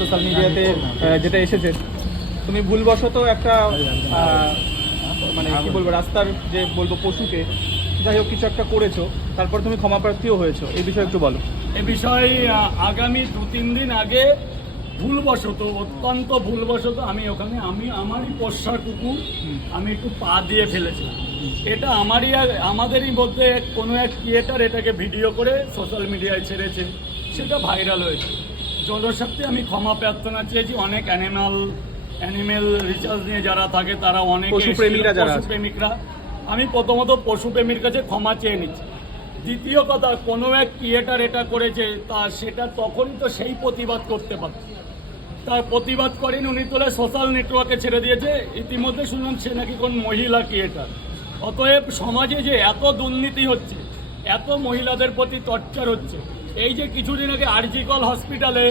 Social মিডিয়াতে যেটা এসেছে, তুমি ভুলবশত একটা মানে কি বলবো, রাস্তার যে বলবো পশুকে যাই হোক কিছু একটা করেছো, তারপর তুমি ক্ষমাপ্রার্থীও হয়েছো, এই বিষয়ে একটু বলো। এ বিষয়ে আগামী 2-3 দিন আগে ভুলবশত, অত্যন্ত ভুলবশত আমি ওখানে আমারই পোষা কুকুর আমি একটু পা দিয়ে ফেলেছিলাম। এটা আমাদেরই মধ্যে কোনো এক ক্রিয়েটার এটাকে ভিডিও করে সোশ্যাল মিডিয়ায় ছেড়েছে, সেটা ভাইরাল হয়েছে। জনস্বার্থে আমি ক্ষমা প্রার্থনা চেয়েছি। অনেক অ্যানিমেল রিসার্চ নিয়ে যারা থাকে তারা অনেক পশুপ্রেমিকরা, আমি প্রথমত পশুপ্রেমীর কাছে ক্ষমা চেয়ে নিচ্ছি। দ্বিতীয় কথা, কোনো এক ক্রিয়েটার এটা করেছে, সেটা তখনই তো সেই প্রতিবাদ করতে পারত, তার প্রতিবাদ করেন উনি তোলে সোশ্যাল নেটওয়ার্কে ছেড়ে দিয়েছে। ইতিমধ্যে শুনলাম সে নাকি কোন মহিলা ক্রিয়েটার। অতএব সমাজে যে এত দুর্নীতি হচ্ছে, এত মহিলাদের প্রতি টর্চার হচ্ছে, এই যে কিছুদিন আগে আরজিকর হসপিটালে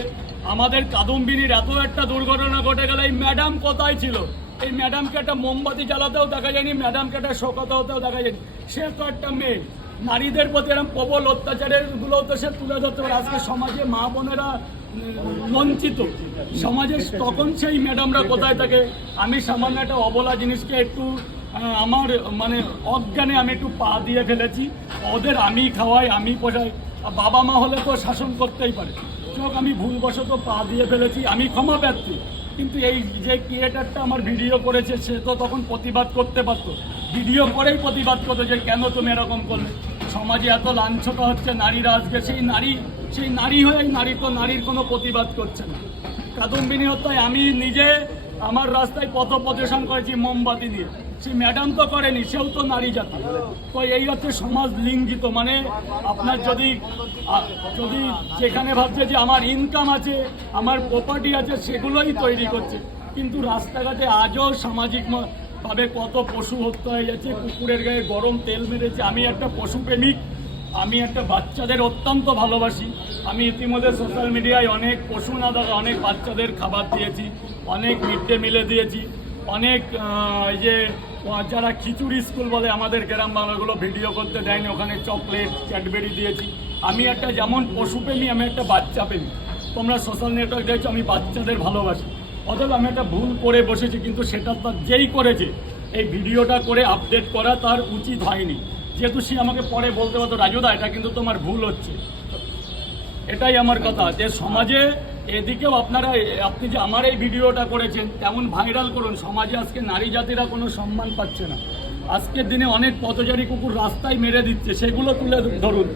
আমাদের কাদম্বিনীর এত একটা দুর্ঘটনা ঘটে গেল, এই ম্যাডাম কোথায় ছিল? এই ম্যাডামকে একটা মোমবাতি জ্বালাতেও দেখা যায়নি, ম্যাডামকে একটা শোকাতে হতেও দেখা যায়নি। সে তো একটা মেয়ে, নারীদের প্রতি এরকম প্রবল অত্যাচারের গুলো তো সে তুলে ধরতে পারে। আজকে সমাজে মা বোনেরা বঞ্চিত, সমাজে তখন সেই ম্যাডামরা কোথায় থাকে? আমি সামান্য একটা অবলা জিনিসকে একটু আমার মানে অজ্ঞানে আমি একটু পা দিয়ে ফেলেছি। ওদের আমি খাওয়াই, আমি পোষাই, বাবা মা হলে তো শাসন করতেই পারে। চোখ আমি ভুলবশত পা দিয়ে ফেলেছি, আমি ক্ষমা প্রার্থী। কিন্তু এই যে ক্রিয়েটারটা আমার ভিডিও করেছে সে তো তখন প্রতিবাদ করতে পারতো, ভিডিও করেই প্রতিবাদ করতো যে কেন তুমি এরকম করলে। সমাজে এত লাঞ্ছনা হচ্ছে নারীরা, আজকে সেই নারী হয়ে নারী তো নারীর কোনো প্রতিবাদ করছে না। কাদম্বিনী হত্যায় আমি নিজে আমার রাস্তায় পথ প্রদর্শন করেছি মোমবাতি দিয়ে, সে ম্যাডাম তো করেনি, সেও তো নারী জাতি। তো এই হচ্ছে সমাজ লিঙ্গিত। মানে আপনার যদি যেখানে ভাবছে যে আমার ইনকাম আছে, আমার প্রপার্টি আছে, সেগুলোই তৈরি করছে। কিন্তু রাস্তাঘাটে আজও সামাজিক ভাবে কত পশু হত্যা হয়ে যাচ্ছে, কুকুরের গায়ে গরম তেল মেরেছে। আমি একটা পশুপ্রেমিক, আমি একটা বাচ্চাদের অত্যন্ত ভালোবাসি। আমি ইতিমধ্যে সোশ্যাল মিডিয়ায় অনেক পশু না দেখা অনেক বাচ্চাদের খাবার দিয়েছি, অনেক মিড ডে মিলে দিয়েছি, অনেক এই যে যারা খিচুড়ি স্কুল বলে আমাদের গ্রাম বাংলাগুলো ভিডিও করতে দেয়নি, ওখানে চকলেট ক্যাডবেরি দিয়েছি। আমি একটা যেমন পশুপ্রেমী, আমি একটা বাচ্চা প্রেমী। তোমরা সোশ্যাল নেটওয়ার্ক দেখছো, আমি বাচ্চাদের ভালোবাসি। অথবা আমি একটা ভুল করে বসেছি, কিন্তু সেটা তার যেই করেছে এই ভিডিওটা করে আপডেট করা তার উচিত হয়নি। যেহেতু সে আমাকে পরে বলতে পারতো রাজুদা এটা কিন্তু তোমার ভুল হচ্ছে। এটাই আমার কথা, যে সমাজে এদিকেও আপনি যে আমার এই ভিডিওটা করেছেন তেমন ভাইরাল করুন। সমাজে আজকে নারী জাতিরা কোনো সম্মান পাচ্ছে না। আজকের দিনে অনেক পথচারী কুকুর রাস্তায় মেরে দিচ্ছে, সেগুলো তুলে ধরুন,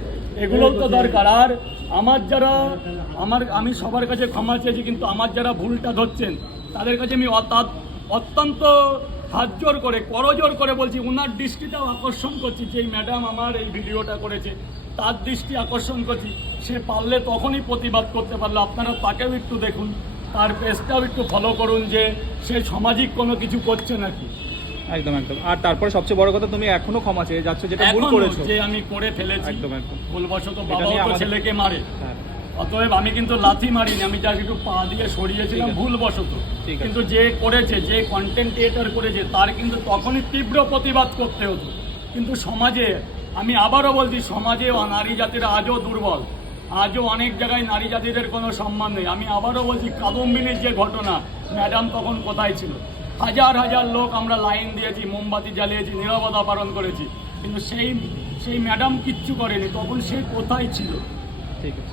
এগুলোও তো দরকার। আর আমি সবার কাছে ক্ষমা চেয়েছি, কিন্তু আমার যারা ভুলটা ধরছেন তাদের কাছে আমি অত্যন্ত হাত জোর করে করজোর করে বলছি, ওনার দৃষ্টিটাও আকর্ষণ করছি। যে ম্যাডাম আমার এই ভিডিওটা করেছে তার দৃষ্টি আকর্ষণ করছি, সে পারলে তখনই প্রতিবাদ করতে পারলো। আপনারা তাকেও একটু দেখুন, তার পেজটাও একটু ফলো করুন যে সে সামাজিক কোনো কিছু করছে নাকি। একদম একদম। আর তারপরে সবচেয়ে বড় কথা, তুমি এখনো ক্ষমা চেয়ে যাচ্ছ, যেটা ভুল করেছো, যে আমি করে ফেলেছি। একদম একদম। ভুলবশত বাবাও তো ছেলেকে মারে, অতএব আমি কিন্তু লাথি মারিনি, আমি যাকে একটু পা দিয়ে সরিয়েছিলাম ভুলবশত। কিন্তু যে করেছে, যে কন্টেন্ট ক্রিয়েটর করেছে, তার কিন্তু তখনই তীব্র প্রতিবাদ করতে হতো। কিন্তু সমাজে, আমি আবারও বলছি, সমাজে নারী জাতিরা আজও দুর্বল, আজও অনেক জায়গায় নারী জাতিদের কোনো সম্মান নেই। আমি আবারও বলছি, কাদম্বিনীর যে ঘটনা, ম্যাডাম তখন কোথায় ছিল? হাজার হাজার লোক আমরা লাইন দিয়েছি, মোমবাতি জ্বালিয়েছি, নীরবতা পালন করেছি, কিন্তু সেই ম্যাডাম কিচ্ছু করেনি। তখন সে কোথায় ছিল? ঠিক আছে।